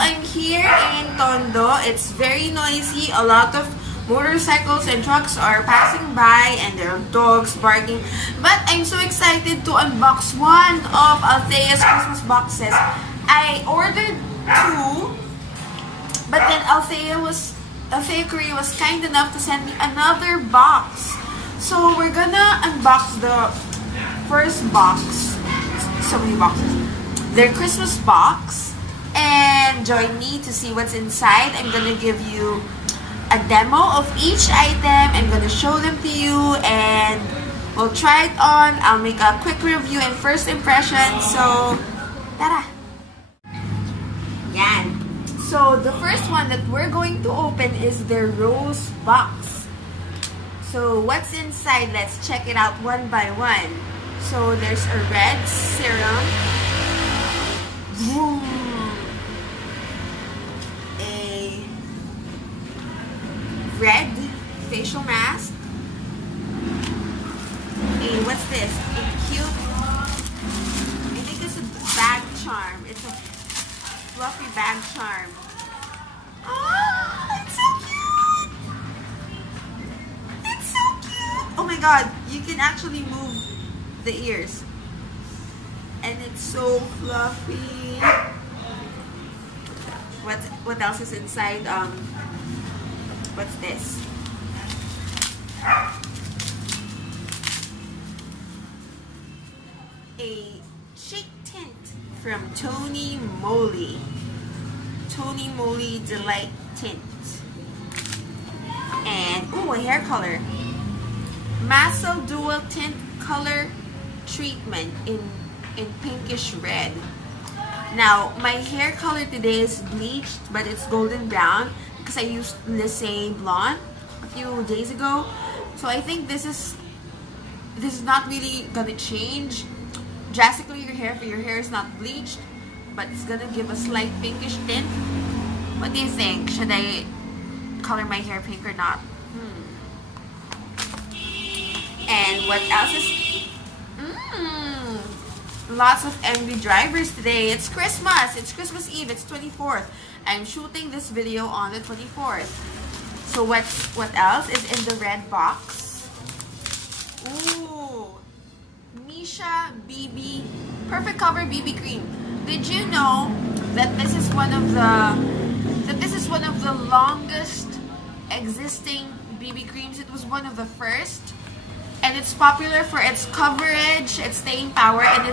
I'm here in Tondo. It's very noisy. A lot of motorcycles and trucks are passing by and there are dogs barking. But I'm so excited to unbox one of Althea's Christmas boxes. I ordered two, but then Althea Korea was kind enough to send me another box. So we're gonna unbox the first box. So many boxes. Their Christmas box. And join me to see what's inside. I'm gonna give you a demo of each item. I'm gonna show them to you and we'll try it on. I'll make a quick review and first impression. So, tara! Yan. So, the first one that we're going to open is their rose box. So, what's inside? Let's check it out one by one. So, there's a red serum. Boom. A red facial mask. What's this? A cute, I think it's a bag charm. It's a fluffy bag charm. Oh, it's so cute! It's so cute! Oh my god, you can actually move the ears. And it's so fluffy. What else is inside? What's this? A cheek tint from Moly. Moly Delight Tint. And ooh, a hair color. Masil Dual Tint Color Treatment in pinkish red. Now, my hair color today is bleached, but it's golden brown because I used Lisay Blonde a few days ago. So I think this is not really gonna change drastically your hair, for your hair is not bleached, but it's gonna give a slight pinkish tint. What do you think? Should I color my hair pink or not? And what else is... Lots of MV drivers today. It's Christmas. It's Christmas Eve. It's 24th. I'm shooting this video on the 24th. So what else is in the red box? Ooh, Missha BB Perfect Cover BB Cream. Did you know that this is one of the longest existing BB creams? It was one of the first. And it's popular for its coverage, its staying power, and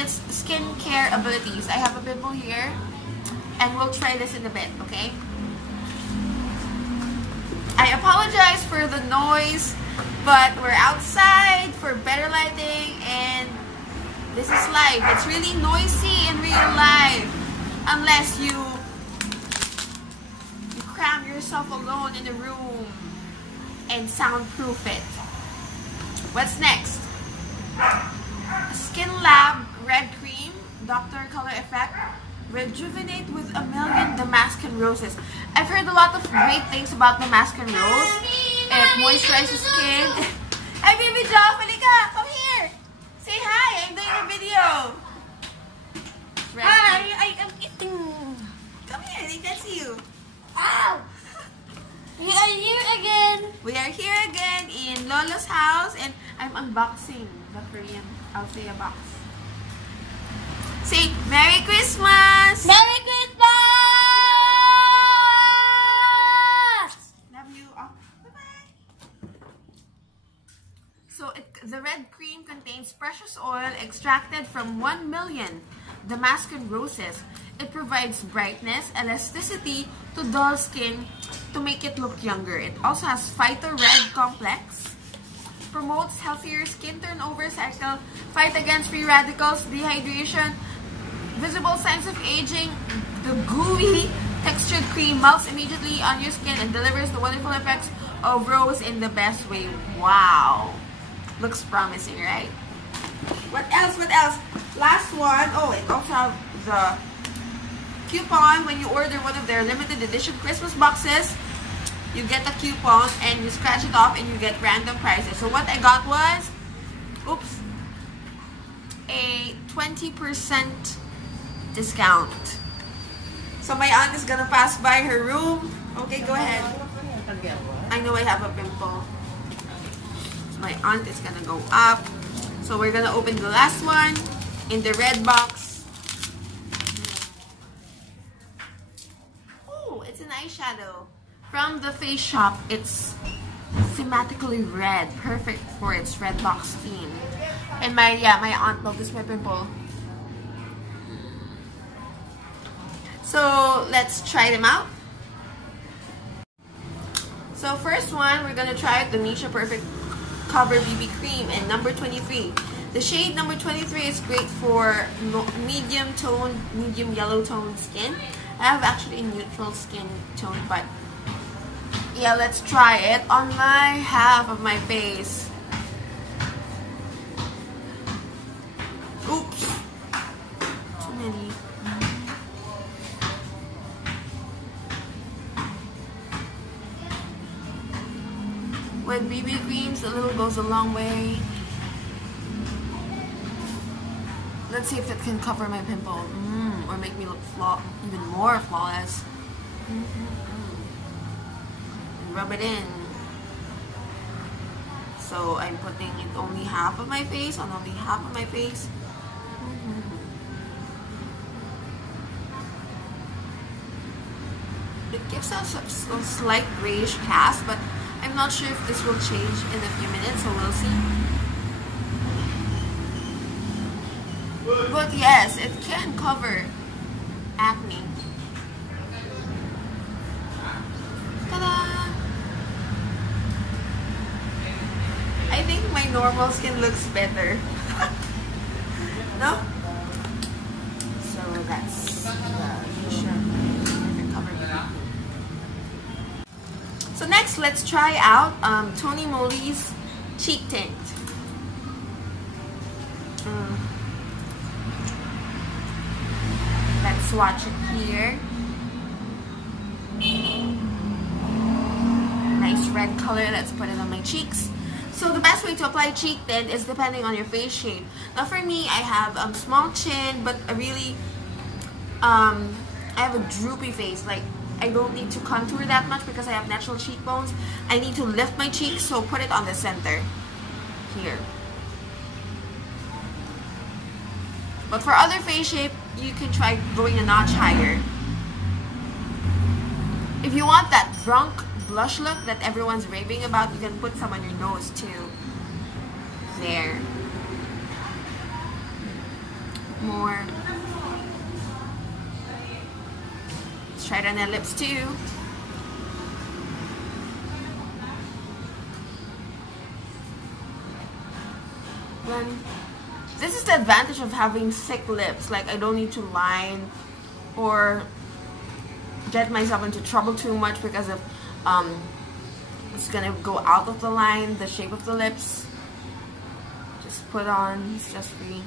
its skincare abilities. I have a pimple here, and we'll try this in a bit, okay? I apologize for the noise, but we're outside for better lighting, and this is live. It's really noisy in real life, unless you cram yourself alone in a room and soundproof it. What's next? Skin Lab Red Cream, Doctor Color Effect, Rejuvenate with a Million Damascus Roses. I've heard a lot of great things about Damascus Rose. It moisturizes skin. Hey, baby Joff, halika! Come here! Say hi! I'm doing a video! Hi! I am eating! Come here, they can see you. Ow! We are here again! We are here again in Lola's house and I'm unboxing the Korean Althea box. Say, Merry Christmas! Merry Christmas! Love you. Oh, bye-bye. So, the red cream contains precious oil extracted from 1 million Damascus roses. It provides brightness, elasticity to dull skin to make it look younger. It also has Phyto Red Complex, promotes healthier skin turnover cycle, fight against free radicals, dehydration, visible signs of aging. The gooey textured cream melts immediately on your skin and delivers the wonderful effects of rose in the best way. Wow! Looks promising, right? What else? What else? Last one. Oh, it also has the coupon. When you order one of their limited edition Christmas boxes, you get a coupon and you scratch it off and you get random prizes. So what I got was, oops, a 20% discount. So my aunt is gonna pass by her room. Okay, go ahead. I know I have a pimple. So my aunt is gonna go up. So we're gonna open the last one in the red box. Oh, it's an eyeshadow from the Face Shop. It's thematically red, perfect for its red box theme. And my aunt noticed my pimple. So let's try them out. So first one, we're gonna try out the Missha Perfect Cover BB Cream in number 23. The shade number 23 is great for medium yellow tone skin. I have actually neutral skin tone, but yeah, let's try it on my half of my face. Oops, too many. With BB creams, a little goes a long way. Let's see if it can cover my pimple, or make me look even more flawless. Rub it in. So I'm putting it only half of my face, on only half of my face. It gives us a slight grayish cast, but I'm not sure if this will change in a few minutes, so we'll see. But yes, it can cover acne. Ta-da! I think my normal skin looks better. No? So that's the Missha Cover BB. So next, let's try out Moly's Cheek Tint. Let's swatch it here. Nice red color. Let's put it on my cheeks. So the best way to apply cheek tint is depending on your face shape. Now for me, I have small chin, but a really I have a droopy face. Like, I don't need to contour that much because I have natural cheekbones. I need to lift my cheeks, so put it on the center here. But for other face shape, you can try going a notch higher. If you want that drunk blush look that everyone's raving about, you can put some on your nose too. There. More. Let's try it on the lips too. Then, this is the advantage of having thick lips. Like, I don't need to line or get myself into trouble too much because of it's gonna go out of the line, the shape of the lips. Just put on, it's just free.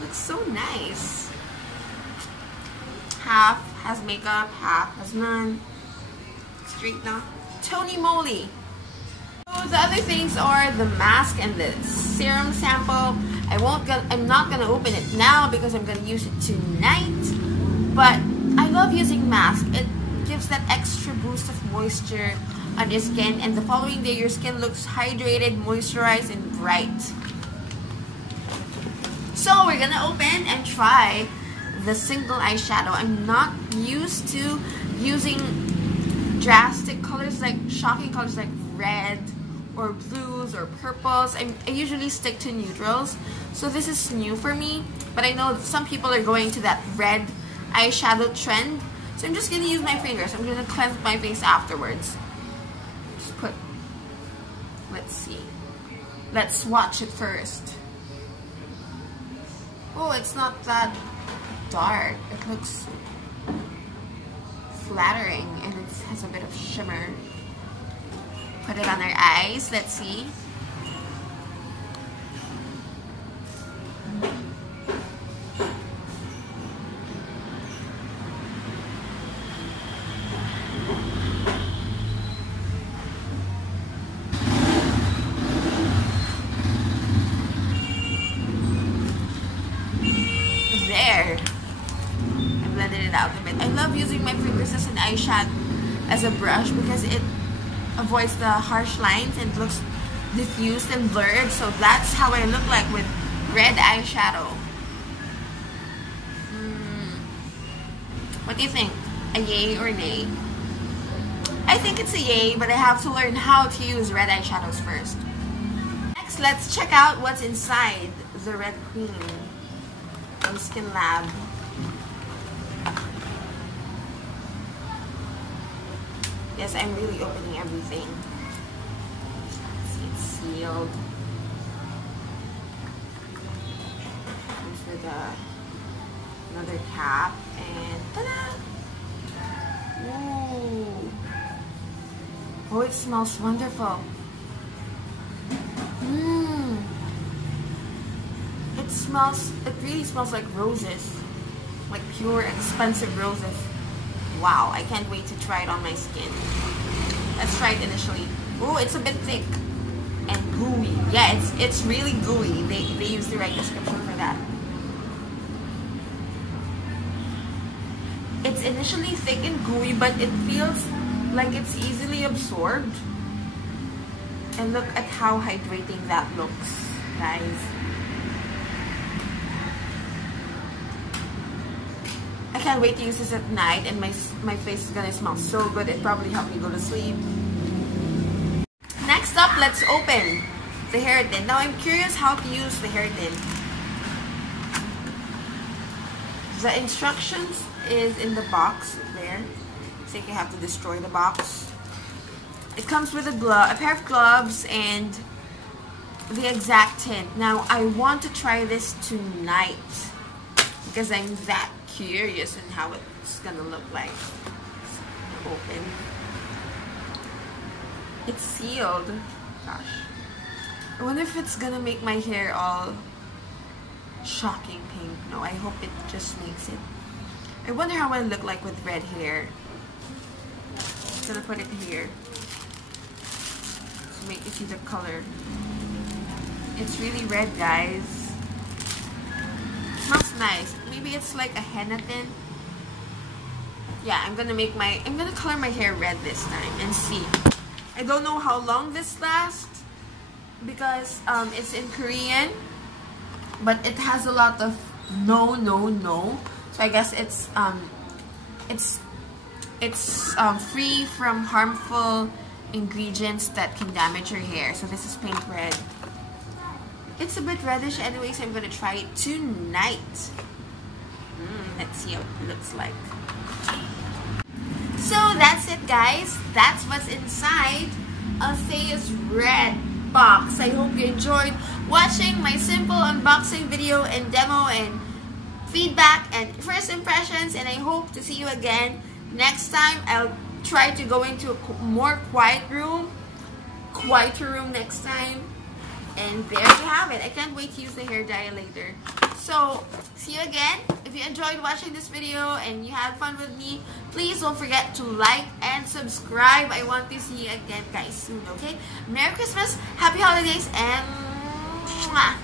Looks so nice. Half has makeup, half has none. Straight now. Moly. So the other things are the mask and the serum sample. I'm not gonna open it now because I'm gonna use it tonight. But I love using mask. It gives that extra boost of moisture on your skin, and the following day your skin looks hydrated, moisturized, and bright. So we're gonna open and try the single eyeshadow. I'm not used to using drastic colors, like shocking colors like red or blues or purples. I usually stick to neutrals, so this is new for me. But I know some people are going to that red eyeshadow trend, so I'm just gonna use my fingers. I'm gonna cleanse my face afterwards. Just put, let's see, let's swatch it first. Oh, it's not that dark. It looks flattering and it has a bit of shimmer. Put it on our eyes. Let's see. There. eyeshadow as a brush because it avoids the harsh lines and looks diffused and blurred. So that's how I look like with red eyeshadow. What do you think? A yay or nay? I think it's a yay, but I have to learn how to use red eyeshadows first. Next, let's check out what's inside the red cream from Skin Lab. Yes, I'm really opening everything. It's sealed. Comes with another cap and ta-da! Ooh. Oh, it smells wonderful. It really smells like roses. Like pure, expensive roses. Wow, I can't wait to try it on my skin. Let's try it initially. Oh, it's a bit thick and gooey. Yeah, it's really gooey. They use the right description for that. It's initially thick and gooey, but it feels like it's easily absorbed. And look at how hydrating that looks, guys. I can't wait to use this at night, and my face is gonna smell so good. It probably helped me go to sleep. Next up, let's open the hair tint. Now I'm curious how to use the hair tint. The instructions is in the box there. I think you have to destroy the box. It comes with a pair of gloves and the exact tint. Now I want to try this tonight because I'm that curious in how it's gonna look like. Open. It's sealed. Gosh. I wonder if it's gonna make my hair all shocking pink. No, I hope it just makes it. I wonder how I look like with red hair. I'm gonna put it here to make you see the color. It's really red, guys. It smells nice. Maybe it's like a henna tint. Yeah, I'm gonna color my hair red this time and see. I don't know how long this lasts because it's in Korean, but it has a lot of no. So I guess it's free from harmful ingredients that can damage your hair. So this is pink red. It's a bit reddish anyway, so I'm gonna try it tonight. Let's see how it looks like. So that's it, guys. That's what's inside Althea's red box. I hope you enjoyed watching my simple unboxing video and demo and feedback and first impressions, and I hope to see you again next time. I'll try to go into a more quieter room next time. And there you have it. I can't wait to use the hair dye later. So, see you again. If you enjoyed watching this video and you had fun with me, please don't forget to like and subscribe. I want to see you again, guys, soon, okay? Merry Christmas, Happy Holidays, and mwah!